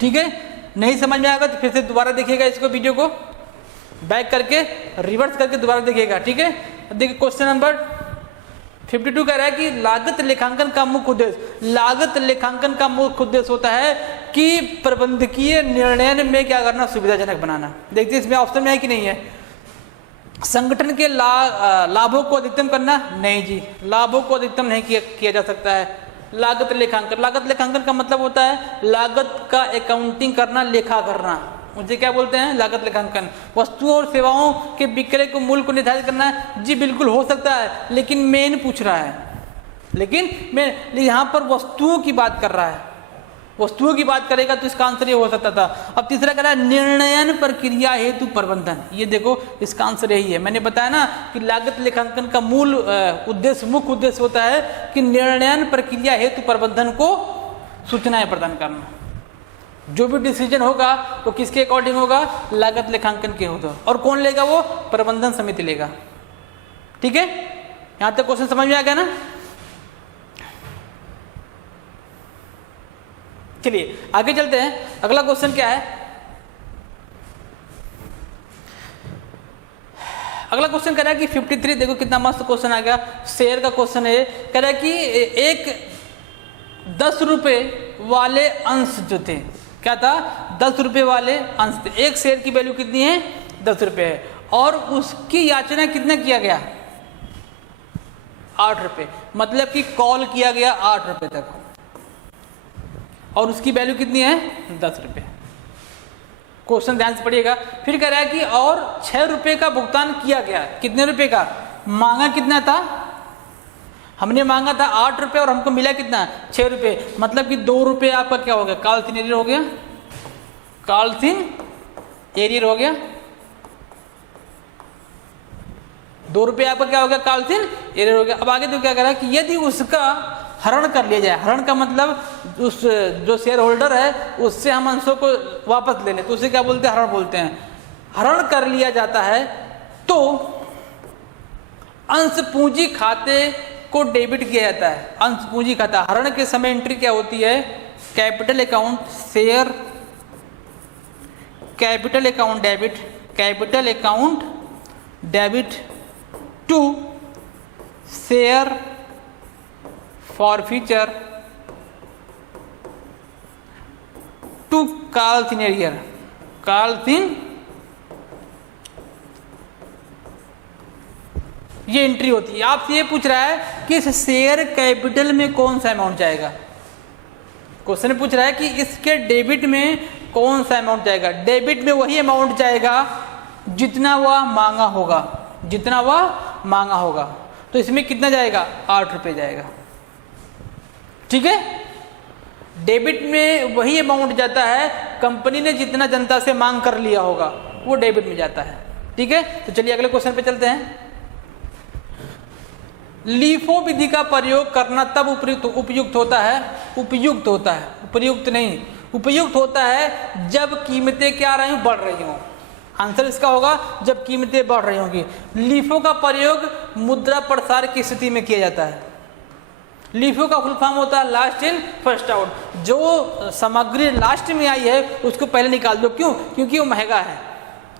ठीक है, नहीं समझ में आएगा तो फिर से दोबारा देखिएगा इसको, वीडियो को बैक करके रिवर्स करके दोबारा देखिएगा। ठीक है, देखिए क्वेश्चन नंबर 52 कह रहा है कि लागत लेखांकन का मुख्य उद्देश्य, लागत लेखांकन का मुख्य उद्देश्य होता है कि प्रबंधकीय निर्णय में क्या करना, सुविधाजनक बनाना। देखिए इसमें ऑप्शन में है कि नहीं है, संगठन के लाभों को अधिकतम करना, नहीं जी, लाभों को अधिकतम नहीं किया जा सकता है। लागत लेखांकन, लागत लेखांकन का मतलब होता है लागत का अकाउंटिंग करना, लेखा करना, मुझे क्या बोलते हैं, लागत लेखांकन। वस्तुओं और सेवाओं के विक्रय को मूल्य को निर्धारित करना है, जी बिल्कुल हो सकता है, लेकिन मेन पूछ रहा है, लेकिन यहाँ पर वस्तुओं की बात कर रहा है, वस्तुओं की बात करेगा तो इसका आंसर ये हो सकता था। अब तीसरा कह रहा है निर्णयन प्रक्रिया हेतु प्रबंधन, ये देखो इसका आंसर यही है। मैंने बताया ना कि लागत लेखांकन का मूल उद्देश्य, मुख्य उद्देश्य होता है कि निर्णयन प्रक्रिया हेतु प्रबंधन को सूचनाएं प्रदान करना। जो भी डिसीजन होगा वो किसके अकॉर्डिंग होगा, लागत लेखांकन के होगा, और कौन लेगा, वो प्रबंधन समिति लेगा। ठीक है, यहां तक क्वेश्चन समझ में आ गया ना। चलिए आगे चलते हैं, अगला क्वेश्चन क्या है। अगला क्वेश्चन कह रहा है कि 53, देखो कितना मस्त क्वेश्चन आ गया, शेयर का क्वेश्चन है। कह रहा है कि एक 10 रुपए वाले अंश जो थे, क्या था, 10 रुपए वाले अंश थे। एक शेयर की वैल्यू कितनी है, 10 रुपए है, और उसकी याचना कितना किया गया, 8 रुपए, मतलब कि कॉल किया गया 8 रुपए तक, और उसकी वैल्यू कितनी है, 10 रुपए। क्वेश्चन ध्यान से पढ़िएगा। फिर कह रहा है कि और 6 रुपए का भुगतान किया गया, कितने रुपए का, मांगा कितना था, हमने मांगा था 8 रुपए और हमको मिला कितना, 6 रुपए, मतलब कि 2 रुपए आपका क्या हो गया, कालसिन एरियर हो गया, कालसिन एरियर हो गया। 2 रुपए आपका क्या हो गया, कालसिन एरियर हो गया। अब आगे तो क्या कह रहा है कि यदि उसका हरण कर लिया जाए, हरण का मतलब उस जो शेयर होल्डर है उससे हम अंशों को वापस ले लें, तो उसे क्या बोलते हैं, हरण बोलते हैं। हरण कर लिया जाता है तो अंश पूंजी खाते को डेबिट किया जाता है। अंश पूंजी खाता, हरण के समय एंट्री क्या होती है, capital account share, capital account debit, capital account debit to share forfeiture to calls in arrear, calls in ये एंट्री होती है। आपसे ये पूछ रहा है कि इस शेयर कैपिटल में कौन सा अमाउंट जाएगा। क्वेश्चन पूछ रहा है कि इसके डेबिट में कौन सा अमाउंट जाएगा? डेबिट में वही अमाउंट जाएगा जितना वह मांगा होगा, जितना वह मांगा होगा। तो इसमें कितना जाएगा? 8 रुपये जाएगा। ठीक है, डेबिट में वही अमाउंट जाता है, कंपनी ने जितना जनता से मांग कर लिया होगा वो डेबिट में जाता है। ठीक है, तो चलिए अगले क्वेश्चन पे चलते हैं। लीफो विधि का प्रयोग करना तब उपयुक्त होता है, उपयुक्त होता है, उपयुक्त नहीं, उपयुक्त होता है जब कीमतें क्या रही हों? बढ़ रही हों। आंसर इसका होगा जब कीमतें बढ़ रही होंगी। लीफो का प्रयोग मुद्रा प्रसार की स्थिति में किया जाता है। लीफो का फुल फॉर्म होता है लास्ट इन फर्स्ट आउट। जो सामग्री लास्ट में आई है उसको पहले निकाल दो। क्यों? क्योंकि वो महंगा है,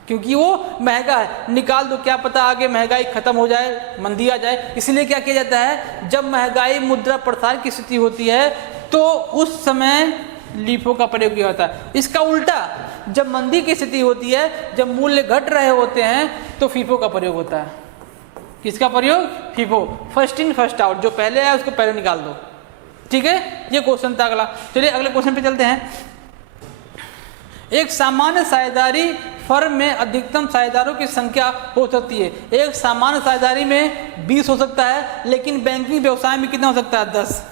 क्योंकि वो महंगा है, निकाल दो, क्या पता आगे महंगाई खत्म हो जाए, मंदी आ जाए। इसलिए क्या किया जाता है? जब महंगाई मुद्रा प्रसार की स्थिति होती है तो उस समय लीफो का प्रयोग किया जाता है। इसका उल्टा, जब मंदी की स्थिति होती है, जब मूल्य घट रहे होते हैं, तो फीफो का प्रयोग होता है। किसका प्रयोग? FIFO, first in first out. जो पहले आया उसको पहले निकाल दो। ठीक है, ये क्वेश्चन था अगला। चलिए अगले क्वेश्चन पे चलते हैं। एक सामान्य साझेदारी फर्म में अधिकतम साझेदारों की संख्या हो सकती है। एक सामान्य साझेदारी में 20 हो सकता है, लेकिन बैंकिंग व्यवसाय में कितना हो सकता है? 10।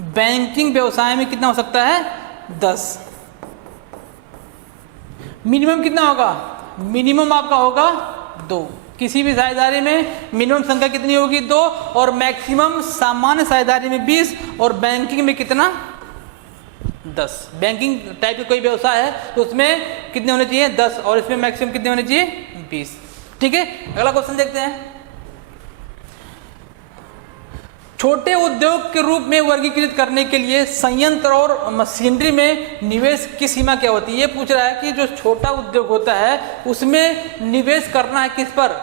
बैंकिंग व्यवसाय में कितना हो सकता है? 10। मिनिमम कितना होगा? मिनिमम आपका होगा 2। किसी भी साझेदारी में मिनिमम संख्या कितनी होगी? 2। और मैक्सिमम सामान्य साझेदारी में 20 और बैंकिंग में कितना? 10। बैंकिंग टाइप का कोई व्यवसाय है तो उसमें कितने होने चाहिए? 10। और इसमें मैक्सिमम कितने होने चाहिए? 20। ठीक है, अगला क्वेश्चन देखते हैं। छोटे उद्योग के रूप में वर्गीकृत करने के लिए संयंत्र और मशीनरी में निवेश की सीमा क्या होती है? ये पूछ रहा है कि जो छोटा उद्योग होता है उसमें निवेश करना है किस पर?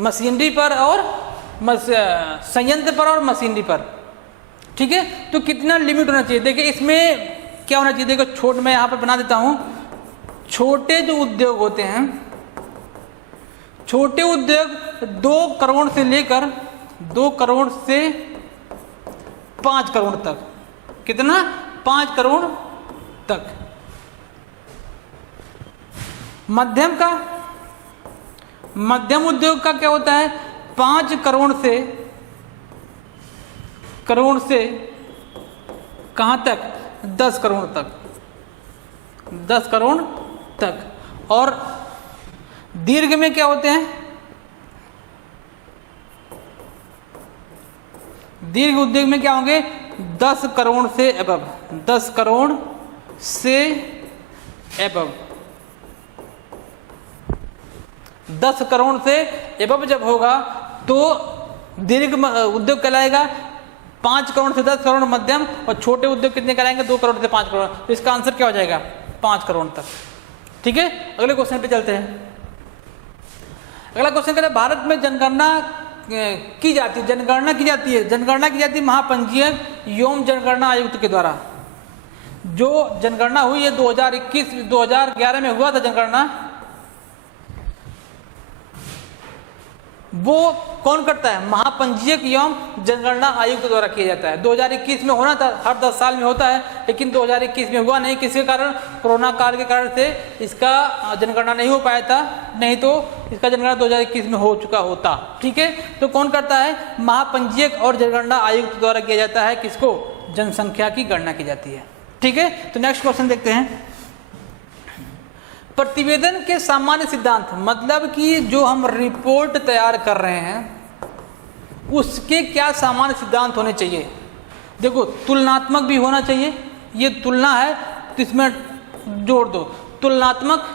मशीनरी पर और संयंत्र पर और मशीनरी पर। ठीक है, तो कितना लिमिट होना चाहिए? देखिए इसमें क्या होना चाहिए, देखो मैं यहाँ पर बना देता हूँ। छोटे जो उद्योग होते हैं, छोटे उद्योग 2 करोड़ से लेकर 2 करोड़ से 5 करोड़ तक। कितना? 5 करोड़ तक। मध्यम उद्योग का क्या होता है? 5 करोड़ से कहां तक? 10 करोड़ तक। 10 करोड़ तक। और दीर्घ में क्या होते हैं? दीर्घ उद्योग में क्या होंगे? 10 करोड़ से एबव। 10 करोड़ से एबव। 10 करोड़ से एबव जब होगा तो दीर्घ उद्योग कहलाएगा। 5 करोड़ से 10 करोड़ मध्यम, और छोटे उद्योग कितने कहलाएंगे? 2 करोड़ से 5 करोड़। तो इसका आंसर क्या हो जाएगा? 5 करोड़ तक। ठीक है, अगले क्वेश्चन पे चलते हैं। अगला क्वेश्चन कहता है भारत में जनगणना की जाती है। जनगणना की जाती है, जनगणना की जाती है महापंजीयक एवं जनगणना आयुक्त के द्वारा। जो जनगणना हुई है 2011 में हुआ था जनगणना, वो कौन करता है? महापंजीयक एवं जनगणना आयुक्त द्वारा किया जाता है। 2021 में होना था, हर 10 साल में होता है, लेकिन 2021 में हुआ नहीं। किसके कारण? कोरोना काल के कारण से इसका जनगणना नहीं हो पाया था, नहीं तो इसका जनगणना 2021 में हो चुका होता। ठीक है, तो कौन करता है? महापंजीयक और जनगणना आयुक्त द्वारा किया जाता है। किसको? जनसंख्या की गणना की जाती है। ठीक है, तो नेक्स्ट क्वेश्चन देखते हैं। प्रतिवेदन के सामान्य सिद्धांत, मतलब कि जो हम रिपोर्ट तैयार कर रहे हैं उसके क्या सामान्य सिद्धांत होने चाहिए? देखो, तुलनात्मक भी होना चाहिए। ये तुलना है तो इसमें जोड़ दो। तुलनात्मक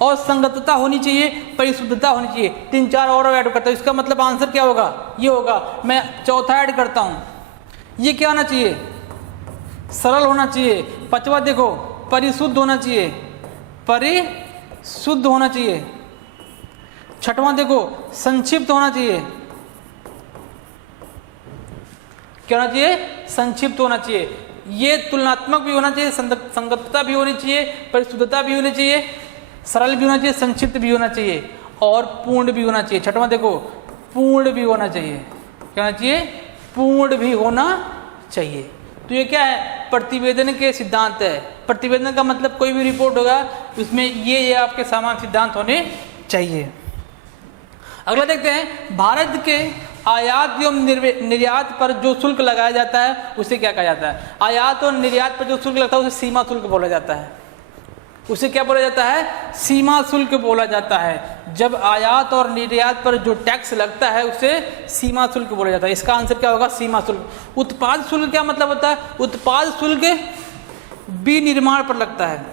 और संगतता होनी चाहिए, परिशुद्धता होनी चाहिए। 3-4 और ऐड करता हूँ। इसका मतलब आंसर क्या होगा? ये होगा। मैं चौथा ऐड करता हूँ। ये क्या होना चाहिए? सरल होना चाहिए। 5वां देखो, परिशुद्ध होना चाहिए, परिशुद्ध होना चाहिए। 6वां देखो, संक्षिप्त होना चाहिए। क्या होना चाहिए? संक्षिप्त होना चाहिए। ये तुलनात्मक भी होना चाहिए, संगतता भी होनी चाहिए, परिशुद्धता भी होनी चाहिए, सरल भी होना चाहिए, संक्षिप्त भी होना चाहिए और पूर्ण भी होना चाहिए। 6वां देखो, पूर्ण भी होना चाहिए। क्या होना चाहिए? पूर्ण भी होना चाहिए। तो ये क्या है? प्रतिवेदन के सिद्धांत है। प्रतिवेदन का मतलब कोई भी रिपोर्ट होगा उसमें ये आपके सामान्य सिद्धांत होने चाहिए। अगला देखते हैं, भारत के आयात एवं निर्यात पर जो शुल्क लगाया जाता है उसे क्या कहा जाता है? आयात और निर्यात पर जो शुल्क लगता है उसे सीमा शुल्क बोला जाता है। उसे क्या बोला जाता है? सीमा शुल्क बोला जाता है। जब आयात और निर्यात पर जो टैक्स लगता है उसे सीमा शुल्क बोला जाता है। इसका आंसर क्या होगा? सीमा शुल्क। उत्पाद शुल्क क्या मतलब होता है? उत्पाद शुल्क विनिर्माण पर लगता है।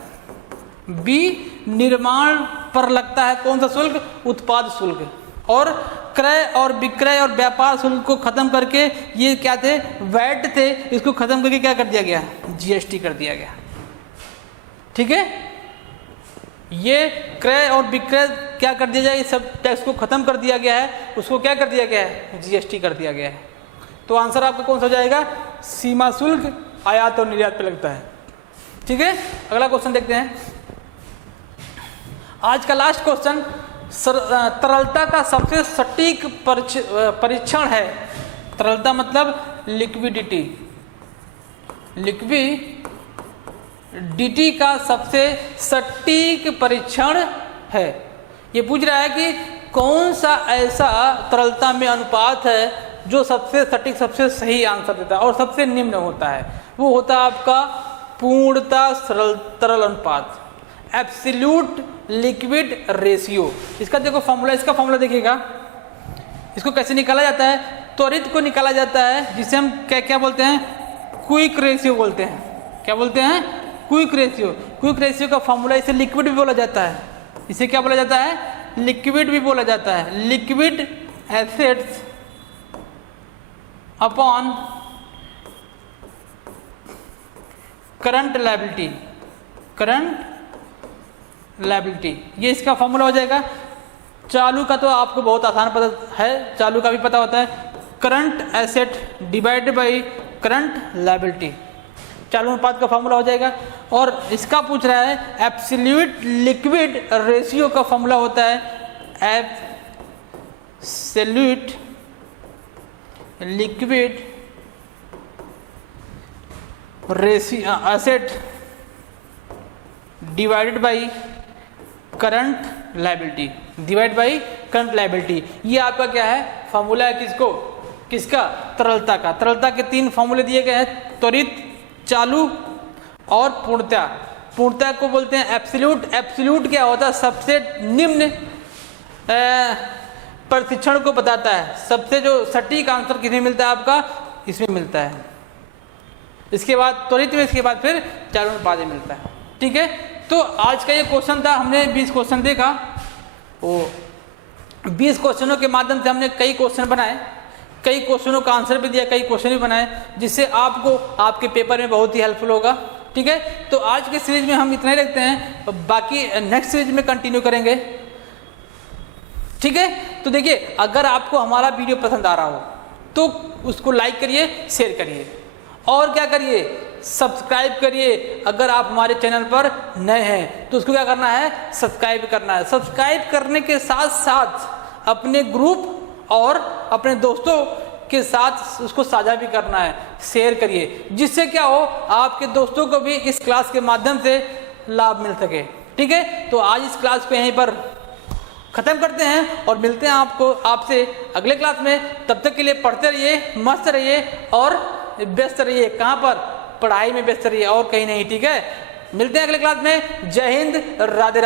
विनिर्माण पर लगता है कौन सा शुल्क? उत्पाद शुल्क। और क्रय और विक्रय और व्यापार शुल्क को खत्म करके, ये क्या थे? वैट थे, इसको खत्म करके क्या कर दिया गया? जीएसटी कर दिया गया। ठीक है, ये क्रय और विक्रय क्या कर दिया जाए? इस सब टैक्स को खत्म कर दिया गया है, उसको क्या कर दिया गया है? जीएसटी कर दिया गया है। तो आंसर आपका कौन सा हो जाएगा? सीमा शुल्क आयात और निर्यात पे लगता है। ठीक है, अगला क्वेश्चन देखते हैं। आज का लास्ट क्वेश्चन, तरलता का सबसे सटीक परीक्षण है। तरलता मतलब लिक्विडिटी। लिक्विडिटी का सबसे सटीक परीक्षण है। ये पूछ रहा है कि कौन सा ऐसा तरलता में अनुपात है जो सबसे सटीक, सबसे सही आंसर देता है और सबसे निम्न होता है। वो होता है आपका पूर्णता तरल अनुपात, एब्सोल्यूट लिक्विड रेशियो। इसका देखो फॉर्मूला, इसका फॉर्मूला देखिएगा। इसको कैसे निकाला जाता है? त्वरित को निकाला जाता है, जिसे हम क्या क्या बोलते हैं? क्विक रेशियो बोलते हैं। क्या बोलते हैं? Quick ratio. क्विक रेशियो का फॉर्मूला, इसे लिक्विड भी बोला जाता है। इसे क्या बोला जाता है? लिक्विड भी बोला जाता है। Liquid assets upon current liability. Current liability, ये इसका फॉर्मूला हो जाएगा। चालू का तो आपको बहुत आसान पता है, चालू का भी पता होता है। Current asset divided by current liability, चालू अनुपात का फॉर्मूला हो जाएगा। और इसका पूछ रहा है एब्सोल्यूट लिक्विड रेशियो का फॉर्मूला होता है absolute liquid ratio asset divided by current liability, divide by current liability. ये आपका क्या है? फॉर्मूला है किसको? किसका? तरलता का। तरलता के 3 फॉर्मूले दिए गए हैं, त्वरित, चालू और पूर्णता। पूर्णता को बोलते हैं एब्सोल्यूट। एब्सोल्यूट क्या होता है? सबसे निम्न परीक्षण को बताता है। सबसे जो सटीक आंसर किसमें मिलता है? आपका इसमें मिलता है। इसके बाद त्वरित में, इसके बाद फिर चालू अनुपात में मिलता है। ठीक है, तो आज का ये क्वेश्चन था। हमने 20 क्वेश्चन देखा। वो 20 क्वेश्चनों के माध्यम से हमने कई क्वेश्चन बनाए, कई क्वेश्चनों का आंसर भी दिया, कई क्वेश्चन भी बनाए, जिससे आपको आपके पेपर में बहुत ही हेल्पफुल होगा। ठीक है, तो आज के सीरीज में हम इतना ही रखते हैं, बाकी नेक्स्ट सीरीज में कंटिन्यू करेंगे। ठीक है, तो देखिए, अगर आपको हमारा वीडियो पसंद आ रहा हो तो उसको लाइक करिए, शेयर करिए और क्या करिए? सब्सक्राइब करिए। अगर आप हमारे चैनल पर नए हैं तो उसको क्या करना है? सब्सक्राइब करना है। सब्सक्राइब करने के साथ साथ अपने ग्रुप और अपने दोस्तों के साथ उसको साझा भी करना है, शेयर करिए, जिससे क्या हो, आपके दोस्तों को भी इस क्लास के माध्यम से लाभ मिल सके। ठीक है, तो आज इस क्लास को यहीं पर खत्म करते हैं और मिलते हैं आपसे अगले क्लास में। तब तक के लिए पढ़ते रहिए, मस्त रहिए और व्यस्त रहिए। कहाँ पर? पढ़ाई में व्यस्त रहिए और कहीं नहीं। ठीक है, मिलते हैं अगले क्लास में। जय हिंद, राधे राधे।